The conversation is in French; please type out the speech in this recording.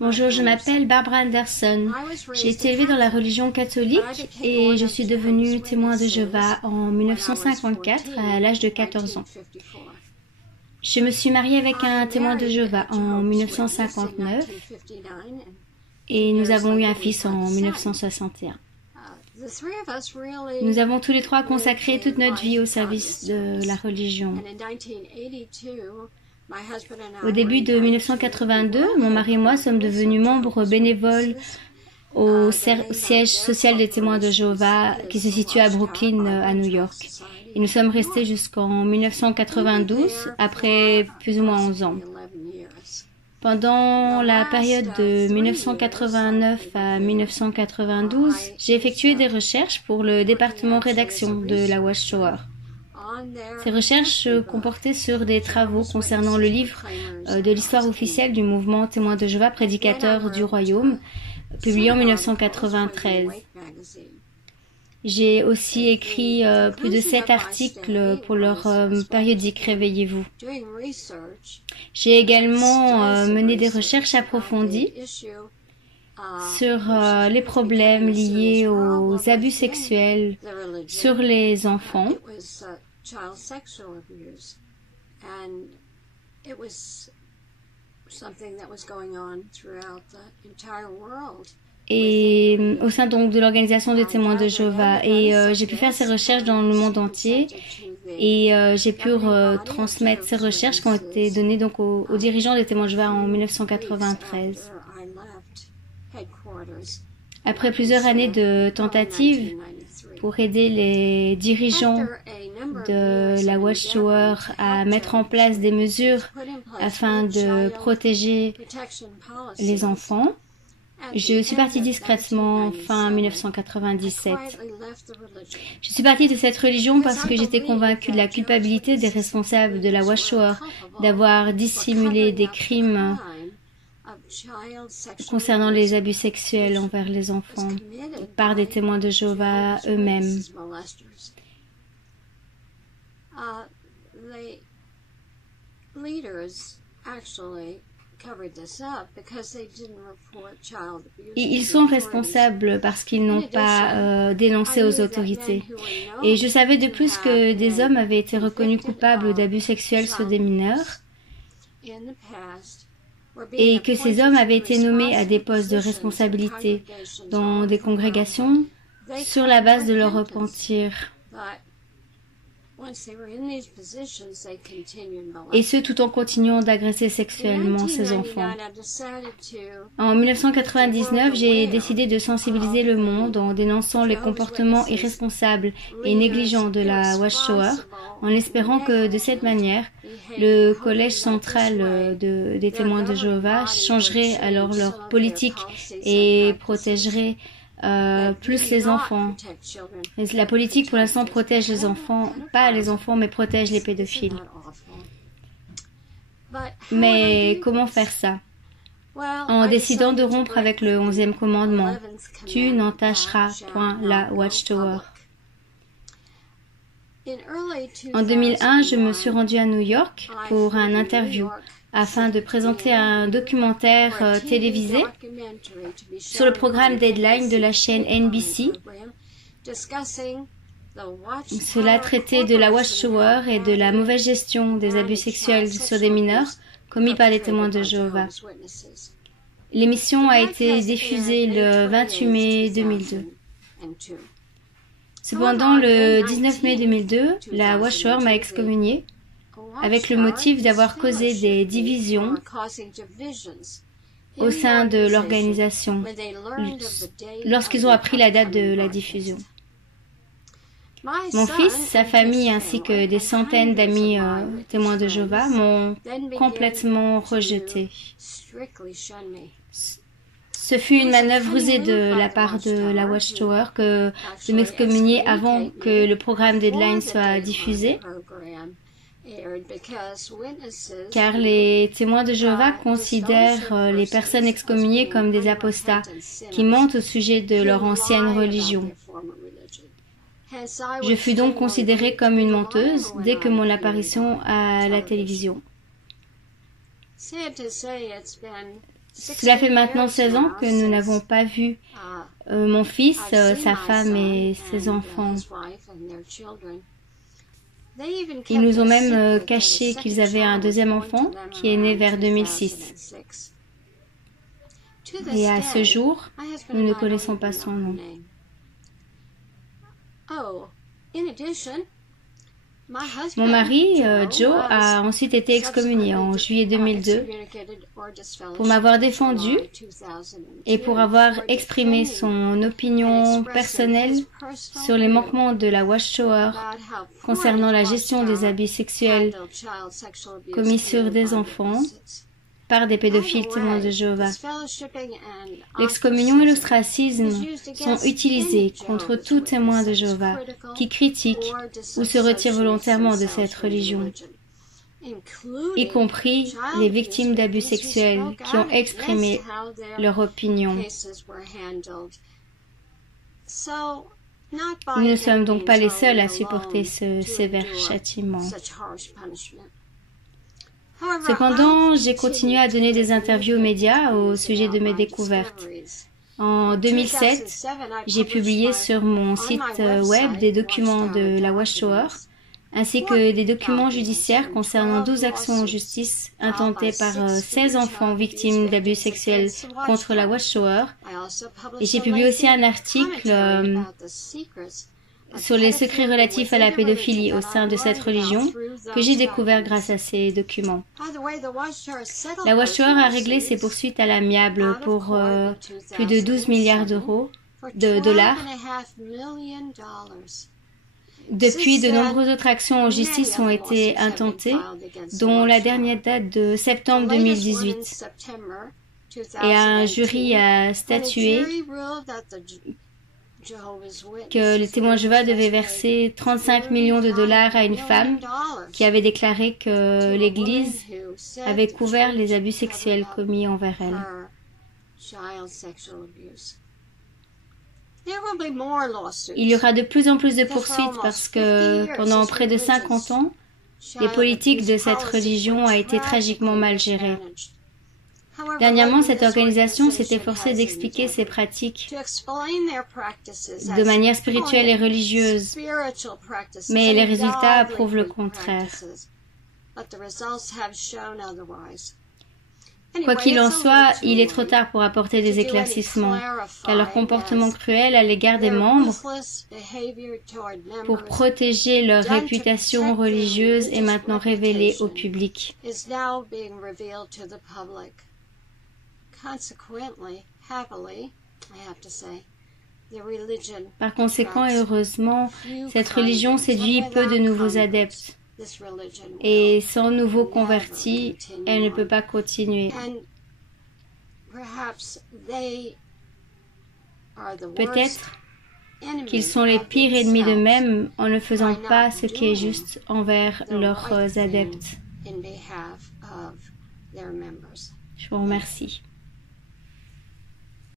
Bonjour, je m'appelle Barbara Anderson. J'ai été élevée dans la religion catholique et je suis devenue témoin de Jéhovah en 1954 à l'âge de 14 ans. Je me suis mariée avec un témoin de Jéhovah en 1959 et nous avons eu un fils en 1961. Nous avons tous les trois consacré toute notre vie au service de la religion. Au début de 1982, mon mari et moi sommes devenus membres bénévoles au siège social des témoins de Jéhovah qui se situe à Brooklyn, à New York. Et nous sommes restés jusqu'en 1992, après plus ou moins 11 ans. Pendant la période de 1989 à 1992, j'ai effectué des recherches pour le département rédaction de la Watchtower. Ces recherches comportaient sur des travaux concernant le livre de l'histoire officielle du mouvement Témoins de Jéhovah, prédicateurs du royaume, publié en 1993. J'ai aussi écrit plus de 7 articles pour leur périodique Réveillez-vous. J'ai également mené des recherches approfondies sur les problèmes liés aux abus sexuels sur les enfants. Et au sein donc de l'organisation des témoins de Jéhovah. Et j'ai pu faire ces recherches dans le monde entier et j'ai pu transmettre ces recherches qui ont été données donc aux dirigeants des témoins de Jéhovah en 1993. Après plusieurs années de tentatives pour aider les dirigeants de la Watchtower à mettre en place des mesures afin de protéger les enfants, je suis partie discrètement fin 1997. Je suis partie de cette religion parce que j'étais convaincue de la culpabilité des responsables de la Watchtower d'avoir dissimulé des crimes concernant les abus sexuels envers les enfants par des témoins de Jéhovah eux-mêmes. Ils sont responsables parce qu'ils n'ont pas dénoncé aux autorités. Et je savais de plus que des hommes avaient été reconnus coupables d'abus sexuels sur des mineurs et que ces hommes avaient été nommés à des postes de responsabilité dans des congrégations sur la base de leur repentir. Et ce, tout en continuant d'agresser sexuellement ces enfants. En 1999, j'ai décidé de sensibiliser le monde en dénonçant les comportements irresponsables et négligents de la Watchtower, en espérant que de cette manière, le collège central des témoins de Jéhovah changerait alors leur politique et protégerait plus les enfants. La politique pour l'instant protège les enfants, pas les enfants mais protège les pédophiles. Mais comment faire ça? En décidant de rompre avec le 11e commandement. Tu n'entacheras point la Watchtower. En 2001, je me suis rendue à New York pour un interview afin de présenter un documentaire télévisé sur le programme Deadline de la chaîne NBC. Cela traitait de la Watchtower et de la mauvaise gestion des abus sexuels sur des mineurs commis par les témoins de Jéhovah. L'émission a été diffusée le 28 mai 2002. Cependant, le 19 mai 2002, la Watchtower m'a excommuniée avec le motif d'avoir causé des divisions au sein de l'organisation lorsqu'ils ont appris la date de la diffusion. Mon fils, sa famille ainsi que des centaines d'amis témoins de Jéhovah m'ont complètement rejeté. Ce fut une manœuvre rusée de la part de la Watchtower que de m'excommunier avant que le programme Deadline soit diffusé, car les témoins de Jéhovah considèrent les personnes excommuniées comme des apostats qui mentent au sujet de leur ancienne religion. Je fus donc considérée comme une menteuse dès que mon apparition à la télévision. Cela fait maintenant 16 ans que nous n'avons pas vu mon fils, sa femme et ses enfants. Ils nous ont même caché qu'ils avaient un deuxième enfant qui est né vers 2006. Et à ce jour, nous ne connaissons pas son nom. Mon mari, Joe, a ensuite été excommunié en juillet 2002 pour m'avoir défendu et pour avoir exprimé son opinion personnelle sur les manquements de la Watchtower concernant la gestion des abus sexuels commis sur des enfants par des pédophiles témoins de Jéhovah. L'excommunion et l'ostracisme sont utilisés contre tout témoin de Jéhovah qui critique ou se retire volontairement de cette religion, y compris les victimes d'abus sexuels qui ont exprimé leur opinion. Nous ne sommes donc pas les seuls à supporter ce sévère châtiment. Cependant, j'ai continué à donner des interviews aux médias au sujet de mes découvertes. En 2007, j'ai publié sur mon site web des documents de la Watchtower, ainsi que des documents judiciaires concernant 12 actions en justice intentées par 16 enfants victimes d'abus sexuels contre la Watchtower. Et j'ai publié aussi un article sur les secrets relatifs à la pédophilie au sein de cette religion que j'ai découvert grâce à ces documents. La Watchtower a réglé ses poursuites à l'amiable pour plus de 12 milliards de dollars. Depuis, de nombreuses autres actions en justice ont été intentées, dont la dernière date de septembre 2018. Et un jury a statué que les témoins de Jéhovah devaient verser 35 millions de dollars à une femme qui avait déclaré que l'Église avait couvert les abus sexuels commis envers elle. Il y aura de plus en plus de poursuites parce que pendant près de 50 ans, les politiques de cette religion ont été tragiquement mal gérées. Dernièrement, cette organisation s'est efforcée d'expliquer ses pratiques de manière spirituelle et religieuse, mais les résultats prouvent le contraire. Quoi qu'il en soit, il est trop tard pour apporter des éclaircissements, car leur comportement cruel à l'égard des membres pour protéger leur réputation religieuse est maintenant révélé au public. Par conséquent et heureusement, cette religion séduit peu de nouveaux adeptes. Et sans nouveaux convertis, elle ne peut pas continuer. Peut-être qu'ils sont les pires ennemis d'eux-mêmes en ne faisant pas ce qui est juste envers leurs adeptes. Je vous remercie.